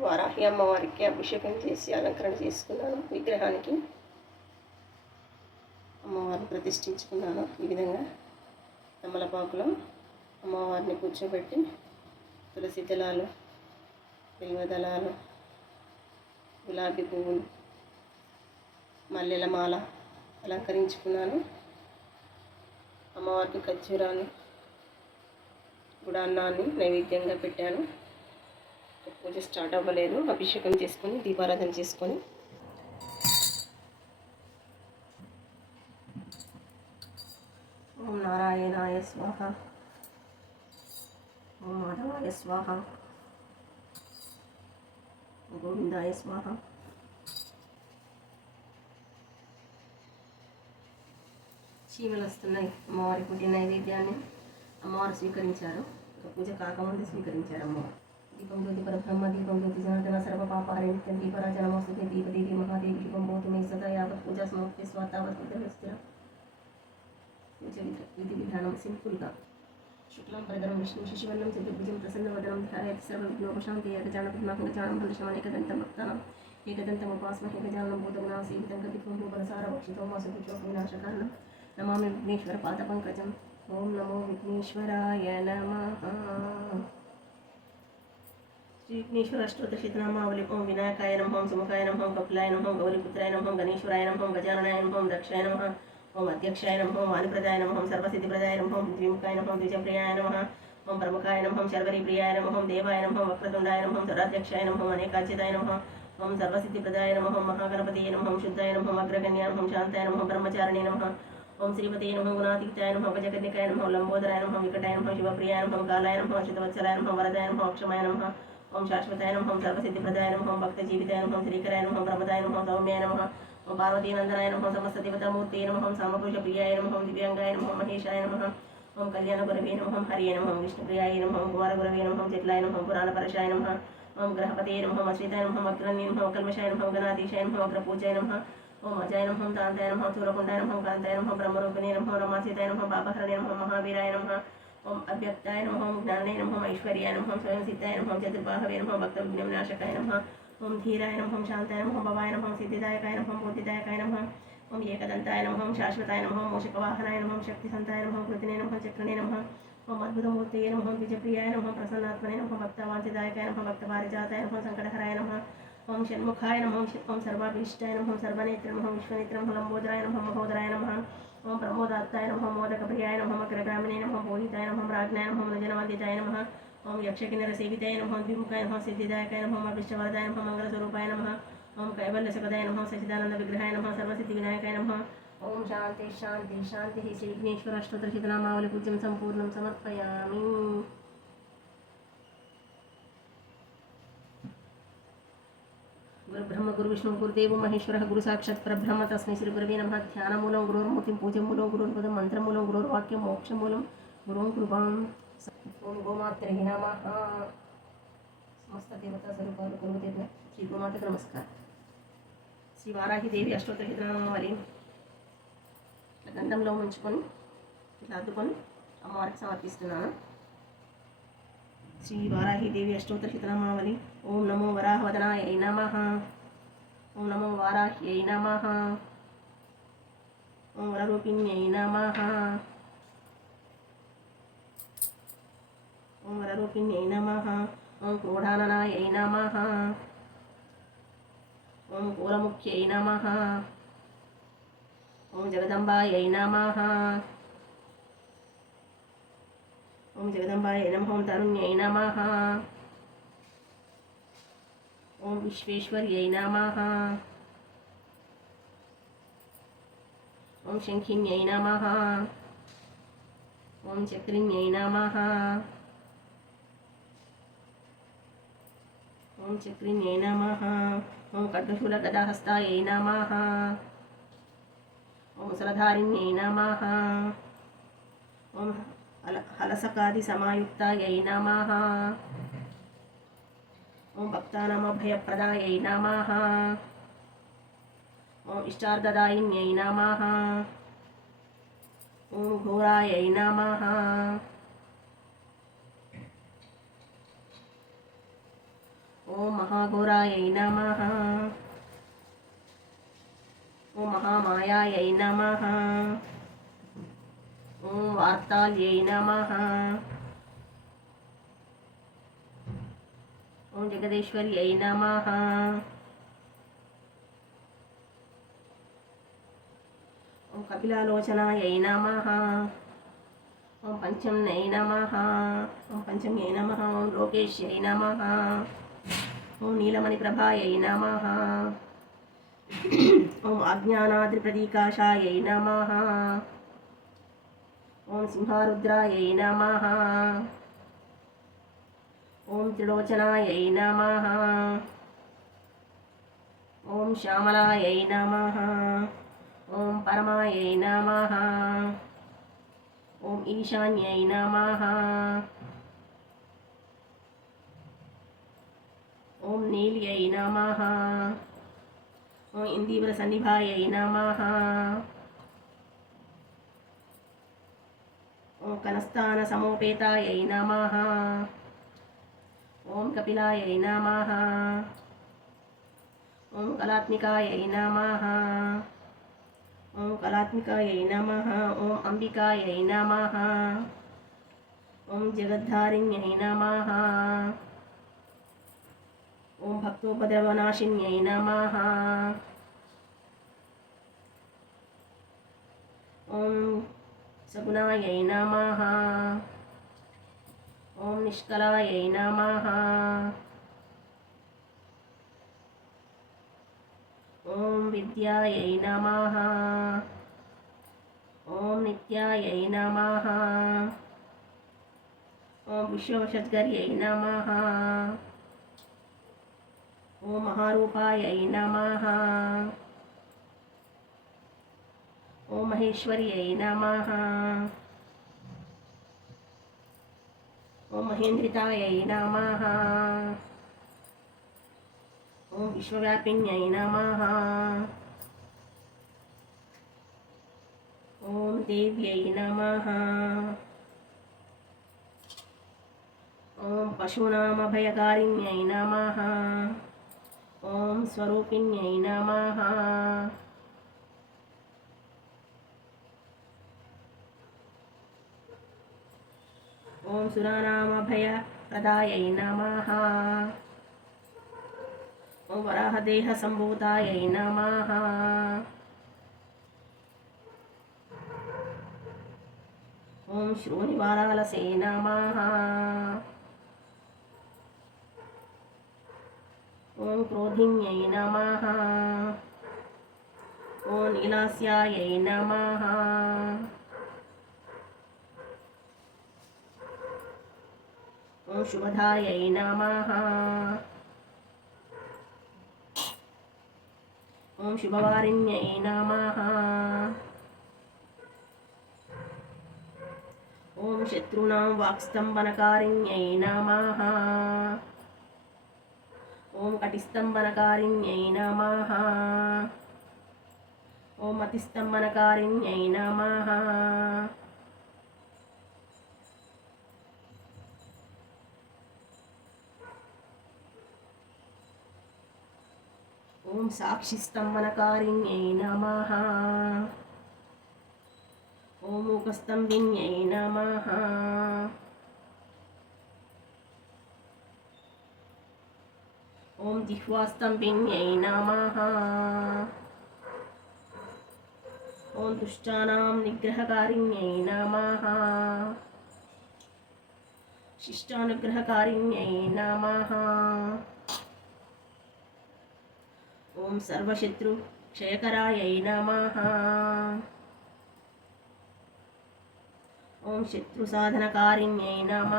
వారాహి అమ్మవారికి అభిషేకం చేసి అలంకరణ చేసుకున్నాను విగ్రహానికి. అమ్మవారిని ప్రతిష్ఠించుకున్నాను ఈ విధంగా. తమలపాకులో అమ్మవారిని కూర్చోబెట్టి తులసి దళాలు బిల్వ దళాలు గులాబీ పువ్వులు మల్లెల మాల అలంకరించుకున్నాను. అమ్మవారికి ఖర్జూరాన్ని గుడాన్నాన్ని నైవేద్యంగా పెట్టాను. పూజ స్టార్ట్ అవ్వలేదు. అభిషేకం చేసుకొని దీపారాధన చేసుకొని. ఓం నారాయణాయ స్వాహ. ఓం మాధవాయ స్వాహ. గోవిందాయ స్వాహ. చీమలు వస్తున్నాయి. అమ్మవారి పుట్టిన నైవేద్యాన్ని అమ్మవారు స్వీకరించారు. పూజ కాకముందే స్వీకరించారు అమ్మవారు. दीपम ज्योति परब्रह्म दीपम ज्योति जनार्दन सर्व दीपदेवी महादेवी शिवं मे सदा यावत् पूजा समाप्ते स्वातावत् उदरस्थिरं पूजविधिविधानं सिंपुल्गा शुक्लां परदरं विष्णुं शशिवर्णं चतुर्भुजं प्रसन्नवदनं ध्यायति सर्वविघ्नोपशान्ते एकजानपद्माकजानं नमो विघ्नेश्वराय नमः। కపిత్వం భూపరసార భక్షితో మాసుచోక వినాశకారణం నమామి విఘ్నేశ్వర పాదపంకజం ఓం నమో విఘ్నేశ్వరాయ నమః శ్రీ విఘ్నేశ్వర అష్టోత్తర శతనామావళి ఓం వినాయకాయ నమః ఓం సుముఖాయ నమః ఓం కపిలాయ నమః ఓం గౌరీపుత్రాయ నమః ఓం గణేశ్వరాయ నమః ఓం గజాననాయ నమః ఓం దక్షాయ నమః ఓం అధ్యక్షాయ నమః ఓం వాణిప్రదాయ నమః ఓం సర్వసిద్ధిప్రదాయ నమః ఓం ద్విముఖాయ నమః ఓం ద్విజప్రియాయ నమః ఓం ప్రముఖాయ నమః ఓం శర్వరీప్రియాయ నమః ఓం దేవాయ నమః ఓం వక్రతుండాయ నమః ఓం సరాధ్యక్షాయ నమః ఓం అనేకాచ్యతాయ నమః ఓం సర్వసిద్ధిప్రదాయ నమః ఓం మహాగణపతియే నమః ఓం శుద్ధాయ నమః ఓం అగ్రగణ్యాయ నమః ఓం శాంతాయ నమః ఓం బ్రహ్మచారిణే నమః ఓం శ్రీపతే నమః గుణాతీతాయ ఓం శాశ్వతాయ నమ ఓం సర్వసిద్ధిప్రదాయ నమ ఓం భక్తజీవితాయ నమ ఓం శ్రీకరాయ నమ ఓం ప్రమదాయ నమః ఓం సౌమ్యాయ నమ ఓం పార్వతీనందనాయ నమ ఓం సమస్త దేవతామూర్తి నమ ఓం సామపురుష ప్రియాయ నమ ఓం దివ్యాంగాయ నమ ఓం మహేశాయ నమః ఓం కళ్యాణ గురవే నమ ఓం హరియే నమః ఓం విష్ణుప్రియాయ నమ ఓం కుమార గురవే నమ ఓం చెట్లాయ నమ ఓం పురాణ పరశాయ నమ ఓం గ్రహపతే నమ అశ్వితాయ నమ నమః అగ్రణ్య నమః ఓం కల్మషాయ నమః ఓం గణాధీశాయ నమః అగ్రపూజాయ నమ ఓం అజాయ నమ తాంతాయ నమ చూరకుండాయ నమ కాంతాయ నమ బ్రహ్మరూపిణే నమ రమాసీతాయ నమ పాపహరణే నమ మహావీరాయ నమ ఓం అవ్యక్తాయ నమః ఓం జ్ఞానాయ నమః ఓం ఐశ్వర్యాయ నమః ఓం స్వయం సిద్ధాయ నమః ఓం చతుర్బాహవే నమః భక్త విఘ్నవినాశకాయ నమః ఓం ధీరాయ నమః ఓం శాంతాయ నమః ఓం భవాయ నమః ఓం సిద్ధిదాయకాయ నమః ఓం బుద్ధిదాయకాయ నమః ఓం ఏకదంతాయ నమః ఓం శాశ్వతాయ నమః ఓం మూషికవాహనాయ నమః ఓం శక్తిసంతాయ నమః ఓం కృతినే నమః చక్రణే నమః ఓం అద్భుతమూర్తయే నమః ఓం ద్విజప్రియాయ నమః ఓం ప్రసన్నాత్మనే నమః భక్తవాంఛిదాయకాయ నమః భక్తపారిజాతాయ నమః సంకటహరాయ నమః ఓం షణ్ముఖాయ నమః ఓం శ- ఓం సర్వాభీష్టాయ నమః ఓం సర్వనేత్ర నమః ప్రమోదాత్తాయ నమః మోదకప్రియాయ నమః అగ్రబ్రాహ్మణే నమః పూజితాయ నమ రాజ్ఞాయ నమ నజనవందితాయ నమ ఓం యక్షకిన్నర సేవితాయ నమ ద్విముఖాయ నమ సిద్ధిదాయకాయ నమ ఓం అభిష్టవరదాయ నమః మంగళస్వరూపాయ నమ ఓం కైవల్య సుఖదాయ నమః సచిదానంద విగ్రహాయ నమ సర్వసిద్ధి వినాయకాయ నమ ఓం శాంతి శాంతి శాంతి శ్రీ విఘ్నేశ్వర అష్టోత్తర శతనామావళి పూజ్యం సంపూర్ణం సమర్పయామి. బ్రహ్మ గురు విష్ణు గురుదేవు మహేశ్వర గురు సాక్షాత్ పరబ్రహ్మ తస్మై శ్రీ గురువే నమ. ధ్యానమూలం గురోర్మూర్తిం పూజమూలం గురోర్పదం మంత్రమూలం గురోర్వాక్యం మోక్షమూలం గురుం కృపాం. ఓం గోమాత్రే నమ. సమస్త దేవతా స్వరూపాలు కొలుగుతీరిన శ్రీ గోమాతకు నమస్కారం. శ్రీ వారాహి దేవి అష్టోత్తర ఇట్లా గంధంలో ఉంచుకొని ఇట్లా అద్దుకొని అమ్మవారికి సమర్పిస్తున్నాను. శ్రీ వారాహి దేవి అష్టోత్తర శతనామావళి ఓం నమో వరాహవదనాయ నమ. ఓం నమో వారాహ్యై నమ. ఓం వరరూపిణ్యై నమ. ఓం వరరూపిణ్యై నమ. ఓం క్రోఢాననాయై నమ. ఓం కూరముఖ్యై నమ. ఓం జగదంబాయై నమ. ఓం జగదంబాయ నమ. ఓం తరుణ్యై నమ. ఓం విశ్వేశ్వర్యై నమ ఓం శంఖిన్యై నమ ఓం చక్రిన్యై నమ ఓం చక్రిన్యై నమ ఓం ఖడ్గశూల గదాహస్తాయై నమ ఓం సలధారిణ్యై నమ ఓం హల హలసకాది సమాయుక్తాయై నమ ఓం భక్తానామభయప్రదాయై నమ ఓం ఇష్టార్థదాయిన్యై నమ ఓం ఘోరాయై నమ ఓం మహాఘోరాయై నమ ఓం మహామాయాయై నమ ఓం వార్తాల్యై నమ ఓం జగదీశ్వర్యై నమ. ఓం కపిలాలోచనాయై నమ. ఓం పంచమ్యై నమ. ఓం పంచమ్యై నమ. ఓం లోకేశ్యై నమ. ఓం నీలమణి ప్రభాయై నమ. ఓం అజ్ఞానాద్రి ప్రతీకాశాయ నమ. ఓం సింహారుద్రాయ నమ. ఓం త్రిలోచనాయై నమ ఓం శ్యామలాయై నమ ఓం పరమాయై నమ ఓం ఈశాన్యై నమ ఓం నీల్యై నమ ఓం ఇందీవర సన్నిభాయై నమ ఓం కనస్థాన సమోపేతాయై నమ ఓం కపిలాయై నమ ఓం కళాత్మికాయై నమ ఓం కళాత్మికాయై నమ ఓం అంబికాయై నమ ఓం జగద్ధారిణ్యై నమ ఓం భక్తోపద్రవనాశిన్యై నమ ఓం సగుణాయై నమ ఓం నిష్కలాయై నమ ఓం విద్యాయై నమ ఓం నిత్యాయై నమ ఓం విశ్వవషద్గర్యై నమ ఓం మహారూపాయై నమ ఓం మహేశ్వర్యై నమ ఓం మహేంద్రితాయై నమ. ఓం విశ్వవ్యాపిన్యై నమ. ఓం దేవ్యై నమ. ఓం పశూనామభయకారిణ్యై నమ. ఓం స్వరూపిణ్యై నమ. ఓం సురానామభయ సురానామభయప్రదాయై నమ. ఓం వరాహదేహ వరాహదేహసంభూతాయై నమ. ఓం శ్రోనివారాలసే నమ. ఓం క్రోధిన్యై నమ. ఓం నీలాస్యాయై నమ. ఓం శుభదాయై నమ. ఓం శుభవారిణ్యై నమ. ఓం శత్రునాం వాక్స్తంభనకారిణ్యై నమ. ఓం కటిస్తంభనకారిణ్యై నమ. ఓం అతిస్తంభనకారిణ్యై నమ. ఓం సాక్షి స్తంభనకారిణ్యై నమ ఓం మూకస్తంభిన్యై నమ ఓం జిహ్వాస్తంభిన్యై నమ ఓం దుష్టానాం నిగ్రహకారిణ్యై నమ శిష్టానుగ్రహకారిణ్యై నమ ఓం సర్వశత్రు క్షయకరాయ నమ. ఓం శత్రు సాధనకారిణ్యై నమ.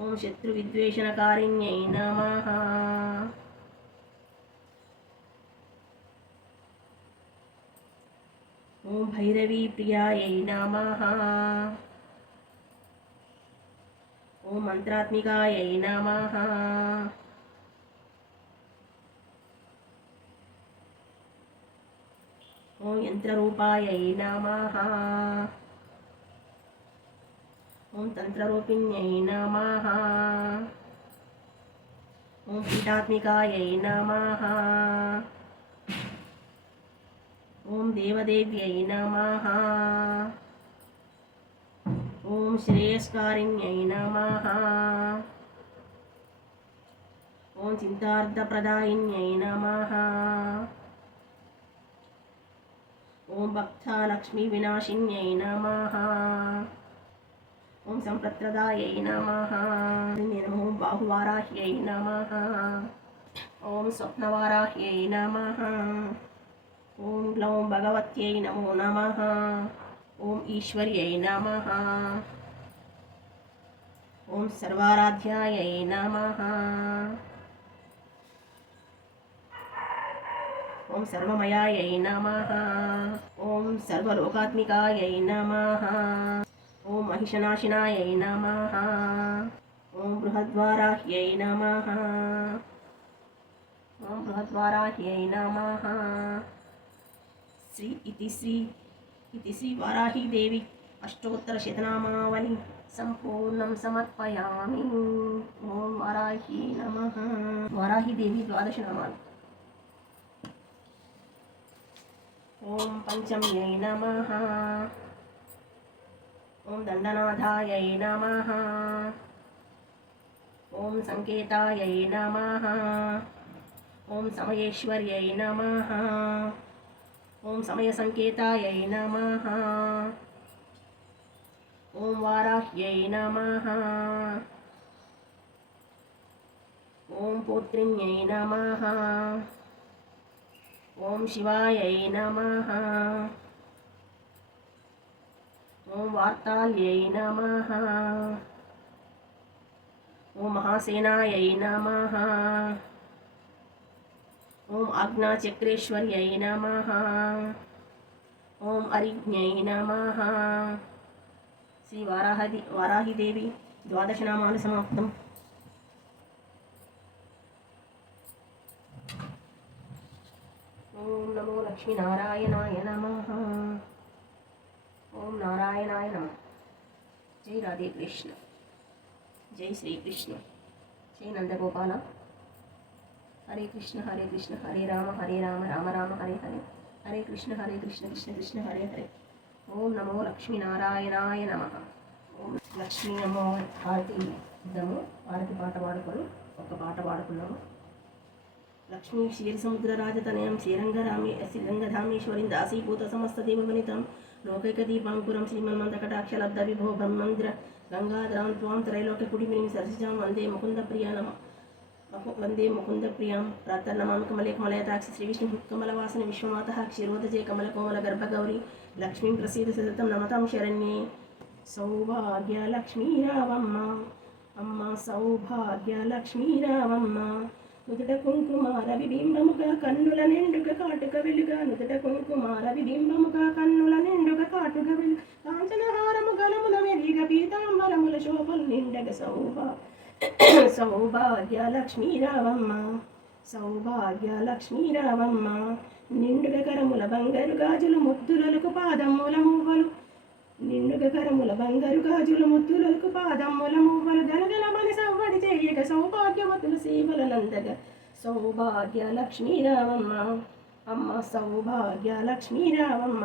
ఓం శత్రు విద్వేషణకారిణ్యై నమ. ఓం భైరవీ ప్రియాయై నమ. ఓం మంత్రాత్మికాయై నమ ఓం యంత్రరూపాయై నమ ఓం తంత్రరూపిణ్యై నమ ఓం పీఠాత్మికాయై నమ ఓం దేవదేవ్యై నమ ఓం శ్రేయస్కారిణ్యై నమ ఓం చింతార్థప్రదాయిన్యై నమ ఓం భక్తాలక్ష్మీ వినాశిన్యై నమ ఓం సంప్రదాయై నమ నమో బాహువారాహ్యై నమ ఓం స్వప్నవారాహ్యై నమ ఓం గ్లౌం భగవత్యై నమో నమ. ఓం ఈశ్వర్యై నమ ఓం సర్వారాధ్యాయై నమ ఓం సర్వమయాయై నమ ఓం సర్వలోకాత్మికాయై నమ ఓం మహిషనాశినాయై నమ ఓం బృహద్వారాహ్యై నమ ఓం బృహద్వారాహ్యై నమ శ్రీ ఇతి శ్రీ ఇది శ్రీ వారాహీదేవి అష్టోత్తర శతనామావళి సంపూర్ణం సమర్పయామి ఓం వారాహి నమ వారాహీదేవి ద్వాదశ నామాలు ఓం పంచమ్యై నమ ఓం దండనాథాయై నమ ఓం సంకేతాయై నమ ఓం సమయేశ్వర్యై నమ ఓం సమయ సమయసంకేతాయై నమ. ఓం వారాహ్యై నమ. ఓం పుత్రిణ్యై నమ. ఓం శివాయై నమ. ఓం వార్తాల్యై నమ. ఓం మహాసేనాయై నమ. ఓం ఆజ్ఞాచక్రేశ్వర్యై నమ. ఓం అరిజ్ఞై నమ. శ్రీ వారాహది వారాహిదేవి ద్వాదశనామాలు సమాప్తం. ఓం నమో లక్ష్మీనారాయణాయ నమ. ఓం నారాయణాయ నమ. జై రాధే కృష్ణ. జై శ్రీకృష్ణ జై నందగోపాల. హరే కృష్ణ హరే కృష్ణ హరే రామ హరే రామ రామ రామ హరే హరే. హరే కృష్ణ హరే కృష్ణ కృష్ణ కృష్ణ హరే హరే. ఓం నమో లక్ష్మీనారాయణాయ నమ. ఓం లక్ష్మీ నమో హారతి ఇద్దాము. హారతి పాట పాడుకొని ఒక పాట పాడుకున్నాము లక్ష్మీ క్షీరసముద్రరాజతనయం శ్రీరంగరామే శ్రీరంగరామి శ్రీరంగధామేశ్వరిం దాసీభూత సమస్త దేవవనితం లోకైకదీపాంకురం శ్రీమన్మంతకటాక్షలబ్ధ విభో బ్రహ్మంద్ర గంగాధరాం త్వాం త్రైలోక్య కుడిమినిం సరసిజాం వందే ముకుంద ప్రియ నమ. వందే ముకుంద ప్రియాం ప్రాతర్నమామి కమలే కమలయతాక్షి శ్రీ విష్ణు కమలవాసన విశ్వమాత క్షీరోదజే కమల కోమల గర్భగౌరి లక్ష్మీం ప్రసీద సతతం నమతాం శరణ్యే సౌభాగ్య లక్ష్మీరావమ్మ అమ్మ సౌభాగ్య లక్ష్మీరావమ్మ నుదుట కుంకుమార విబింబముగా కన్నుల నిండుక కాటుక వెలుగా నుదుట కుంకుమార విబింబముగా కన్నుల నిండుక కాటుక వెలుగు కాంచనహారము గలముల మెరిగ పీతాంబరముల శోభలు నిండగ సౌభాగ్య సౌభాగ్య లక్ష్మీరావమ్మ సౌభాగ్య లక్ష్మీరావమ్మ నిండుగ కరముల బంగారు గాజులు ముద్దులకు పాదమ్ముల మువ్వలు. నిండుగ కరముల బంగారు గాజులు ముద్దులకు పాదమ్ముల మువ్వలు. గలగలమని సవ్వడి చేయక సౌభాగ్యవతుల సేవల నందగ సౌభాగ్య లక్ష్మీరావమ్మ అమ్మ సౌభాగ్య లక్ష్మీరావమ్మ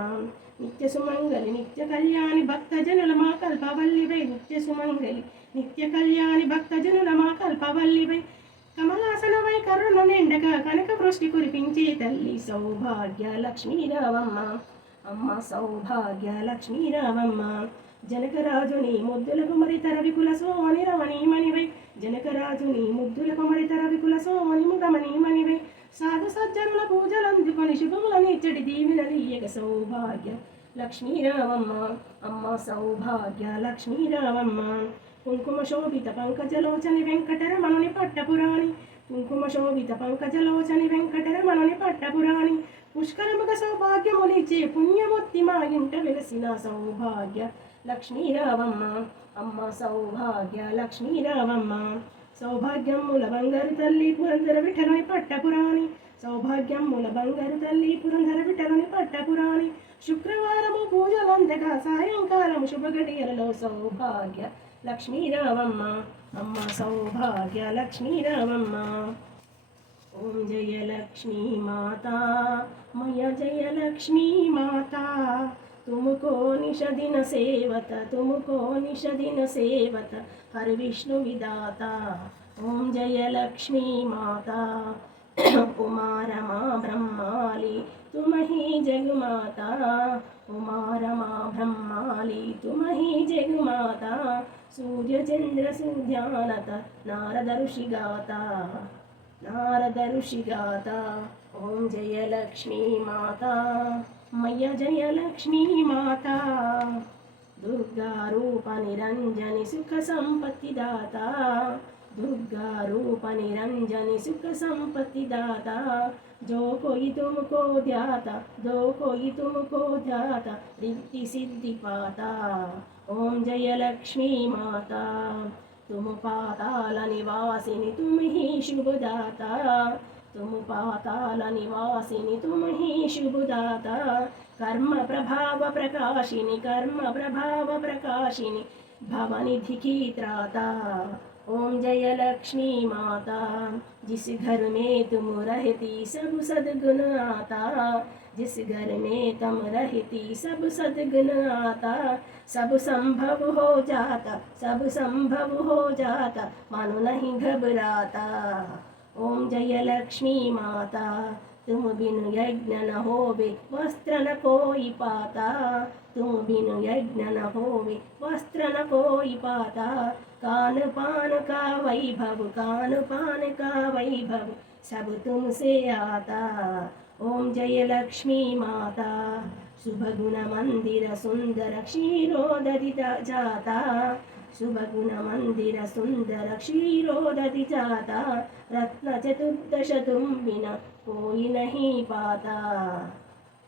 నిత్య సుమంగలి నిత్య కళ్యాణి భక్త జనుల మా కల్పవల్లివై నిత్య సుమంగలి. నిత్య కళ్యాణి భక్త మా కల్పవల్లివై. కమలాసనవై కరుణ నిండక కనక వృష్టి కురిపించే తల్లి సౌభాగ్య లక్ష్మీరావమ్మ అమ్మ సౌభాగ్య లక్ష్మీరావమ్మ జనకరాజుని ముద్దులకు మరి తరవికుల అని రమణి మణివై జనకరాజుని ముద్దులకు మరి తరవికుల సోమని ముఖమణి మణివై సాధు సజ్జనుల పూజలందుకొని శుభములని ఇచ్చడి దీవెనలీయక సౌభాగ్య లక్ష్మీరామమ్మ అమ్మ సౌభాగ్య లక్ష్మీరామమ్మ కుంకుమ శోభిత పంకజలోచని వెంకటరమణుని పట్టపురాణి. కుంకుమ శోభిత పంకజలోచని వెంకటరమణుని పట్టపురాణి. పుష్కరముగ సౌభాగ్యములిచ్చే పుణ్యమూర్తి మా ఇంట వెలసిన సౌభాగ్య లక్ష్మీరావమ్మ. అమ్మ సౌభాగ్య లక్ష్మీరావమ్మ. సౌభాగ్యముల బంగారు తల్లి పురంధర విఠలని పట్టపురాణి. సౌభాగ్యం బంగారు తల్లి పురంధర విఠలని పట్టపురాణి. శుక్రవారము పూజలంతగా సాయంకాలము శుభగడియలలో సౌభాగ్య లక్ష్మీరామమ్మ అమ్మ సౌభాగ్య లక్ష్మీరామమ్మ ఓం జయ లక్ష్మీ మాత మయ జయ లక్ష్మీ మాత. తుముకో నిషదిన సేవత తుముకో నిషదిన సేవత హరి విష్ణు విదాత ఓం జయ లక్ష్మీ మాత. उमा रमा ब्रह्माली तुम ही जगमाता उमा रमा ब्रह्माली तुम ही जगमाता सूर्य चंद्र सूर्यानत नारद ऋषि गाता नारद ऋषि गाता ओम जय लक्ष्मी माता मय जय लक्ष्मी माता दुर्गा रूप निरंजनि सुख संपत्ति दाता दुर्गा रूप निरंजनि सुख संपत्ति दाता जो कोई तुमको ध्याता जो कोई तुमको ध्याता रिद्धि सिद्धि पाता ओम जय लक्ष्मी माता तुम पाताल निवासिनी तुम ही शुभदाता तुम पाताल निवासिनी तुम ही शुभदाता कर्म प्रभाव प्रकाशिनी कर्म प्रभाव प्रकाशिनी भवनिधि की त्राता ओम जय लक्ष्मी माता, जिस घर में तुम रहती सब सदगुण आता जिस घर में तुम रहती सब सदगुण आता सब संभव हो जाता, सब संभव हो जाता, मानो नहीं घबराता। ओम जय लक्ष्मी माता तुम बिन यज्ञ न होवे वस्त्र न कोई पाता तुम बिन यज्ञ न होवे वस्त्र न कोई पाता कान पान का वैभव कान पान का वैभव सब तुमसे आता ओम जय लक्ष्मी माता शुभ गुण मंदिर सुंदर क्षीरोदधि जाता शुभ गुण मंदिर सुंदर कोई नहीं पाता।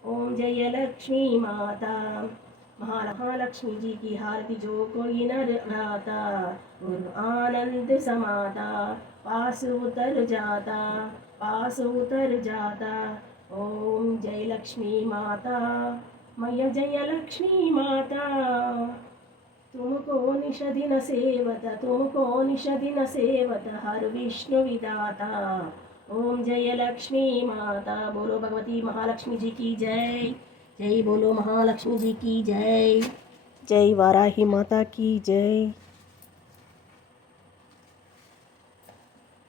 ओम जय लक्ष्मी माता। महालक्ष्मी जी की हारती जो कोई गाता गुरु आनंद समाता, पास उतर जाता, पास उतर जाता। ओम जय लक्ष्मी माता, मय जय लक्ष्मी माता। तुमको निश दिन सेवत, तुमको निश दिन सेवत, हर विष्णु विदाता। ओम जय लक्ष्मी माता बोलो भगवती महालक्ष्मी जी की जय। जय बोलो महालक्ष्मी जी की जय। जय वाराही माता की जय।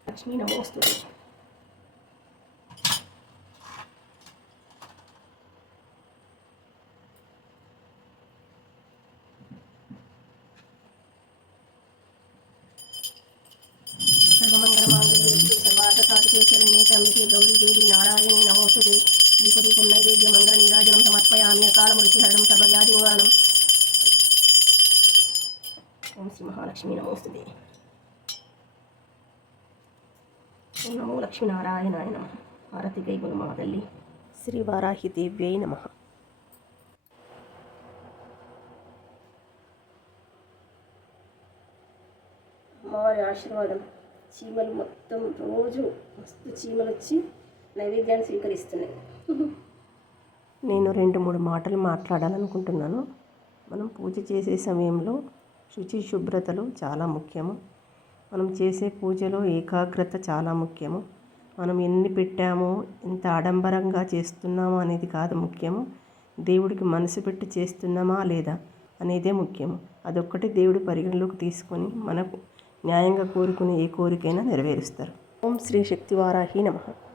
लक्ष्मी नमोस्तु। వెంకటేశ్వరుణ్ణి గౌరీ దేవి నారాయణే నమోస్తుతే. దీపదూపం నైవేద్య మంగళ నీరాజనం సమర్పయామి అకాల మృత్యుహరణం సర్వవ్యాధి నివారణం. ఓం శ్రీ మహాలక్ష్మి నమోస్తుతే. ఓం నమో లక్ష్మీనారాయణాయ నమ. గుణమా తల్లి శ్రీ నమ. ఆశీర్వాదం. చీమలు మొత్తం రోజు మస్తు చీమలు వచ్చి నైవేద్యాన్ని స్వీకరిస్తున్నాయి. నేను రెండు మూడు మాటలు మాట్లాడాలనుకుంటున్నాను. మనం పూజ చేసే సమయంలో శుచి శుభ్రతలు చాలా ముఖ్యము. మనం చేసే పూజలో ఏకాగ్రత చాలా ముఖ్యము. మనం ఎన్ని పెట్టామో ఎంత ఆడంబరంగా చేస్తున్నామో అనేది కాదు ముఖ్యము. దేవుడికి మనసు పెట్టి చేస్తున్నామా లేదా అనేదే ముఖ్యము. అదొక్కటి దేవుడు పరిగణలోకి తీసుకొని మనకు న్యాయంగా కోరుకునే ఏ కోరికైనా నెరవేరుస్తారు. ఓం శ్రీ శక్తివారాహి నమః.